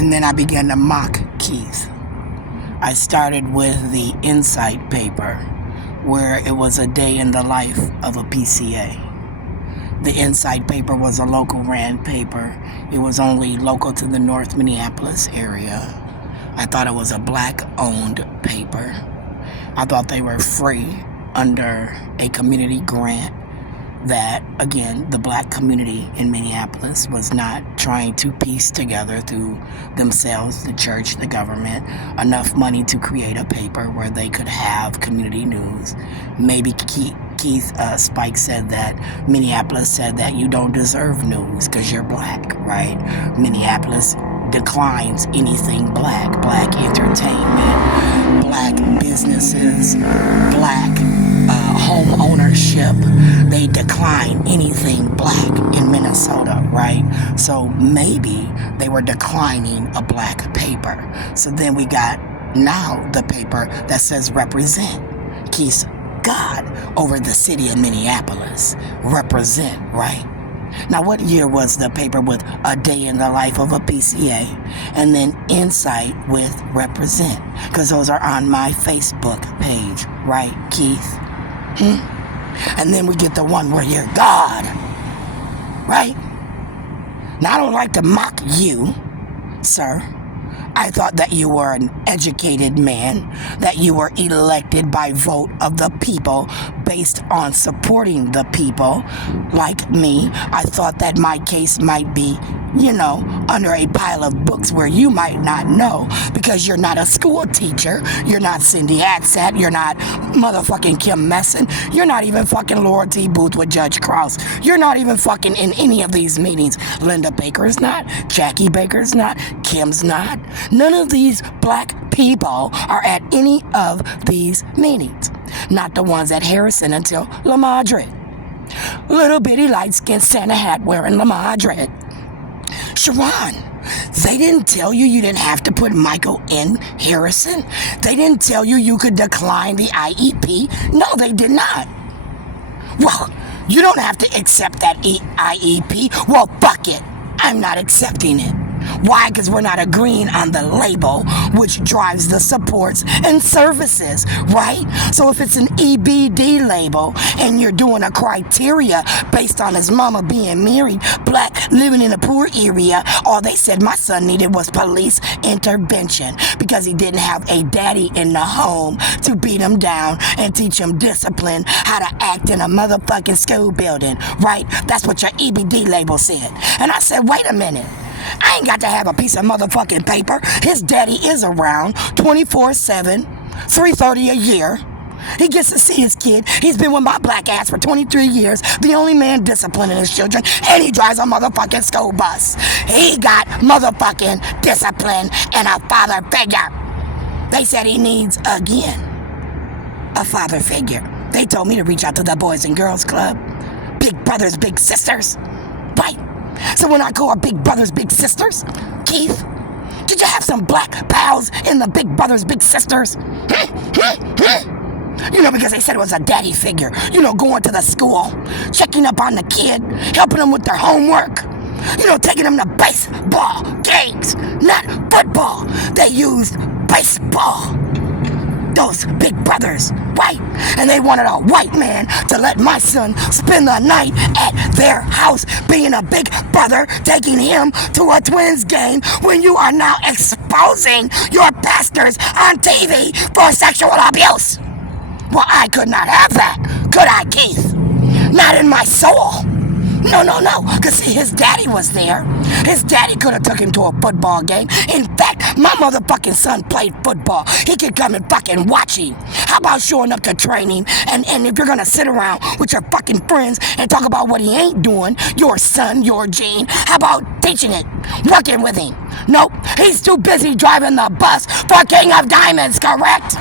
And then I began to mock Keith. I started with the Insight paper, where it was a day in the life of a PCA. The Insight paper was a local ran paper. It was only local to the North Minneapolis area. I thought it was a black-owned paper. I thought they were free under a community grant that, again, the black community in Minneapolis was not trying to piece together through themselves, the church, the government, enough money to create a paper where they could have community news. Maybe Keith Spike said that Minneapolis said that you don't deserve news because you're black, right? Minneapolis declines anything black entertainment, black businesses, black home ownership. They decline anything black in Minnesota, right? So maybe they were declining a black paper. So then we got now the paper that says represent. Keith's God over the city of Minneapolis. Represent, right? Now, what year was the paper with a day in the life of a PCA and then Insight with represent? Because those are on my Facebook page, right, Keith? And then we get the one where you're God, right? Now, I don't like to mock you, sir. I thought that you were an educated man, that you were elected by vote of the people based on supporting the people like me. I thought that my case might be, under a pile of books where you might not know because you're not a school teacher. You're not Cindy Hatsat. You're not motherfucking Kim Messin. You're not even fucking Laura T. Booth with Judge Krause. You're not even fucking in any of these meetings. Linda Baker's not. Jackie Baker's not. Kim's not. None of these black people are at any of these meetings. Not the ones at Harrison until La Madre. Little bitty light-skinned Santa hat wearing La Madre. Sharon, they didn't tell you didn't have to put Michael in Harrison? They didn't tell you could decline the IEP? No, they did not. Well, you don't have to accept that IEP. Well, fuck it. I'm not accepting it. Why? Because we're not agreeing on the label, which drives the supports and services, right? So if it's an EBD label and you're doing a criteria based on his mama being married, black, living in a poor area, all they said my son needed was police intervention because he didn't have a daddy in the home to beat him down and teach him discipline, how to act in a motherfucking school building, right? That's what your EBD label said. And I said, wait a minute. I ain't got to have a piece of motherfucking paper. His daddy is around 24/7, $330 a year. He gets to see his kid. He's been with my black ass for 23 years, the only man disciplining his children, and he drives a motherfucking school bus. He got motherfucking discipline and a father figure. They said he needs, again, a father figure. They told me to reach out to the Boys and Girls Club. Big brothers, big sisters. Right. So when I call Big Brothers, Big Sisters, Keith, did you have some black pals in the Big Brothers, Big Sisters? Because they said it was a daddy figure. Going to the school, checking up on the kid, helping them with their homework. Taking them to baseball games, not football. They used baseball. Those big brothers, right? And they wanted a white man to let my son spend the night at their house being a big brother, taking him to a Twins game when you are now exposing your pastors on TV for sexual abuse. Well, I could not have that, could I, Keith? Not in my soul. No, because see, his daddy was there. His daddy could have took him to a football game. In fact, my motherfucking son played football. He could come and fucking watch him. How about showing up to training, and if you're gonna sit around with your fucking friends and talk about what he ain't doing, your son, your gene, how about teaching it, working with him? Nope, he's too busy driving the bus for King of Diamonds, correct?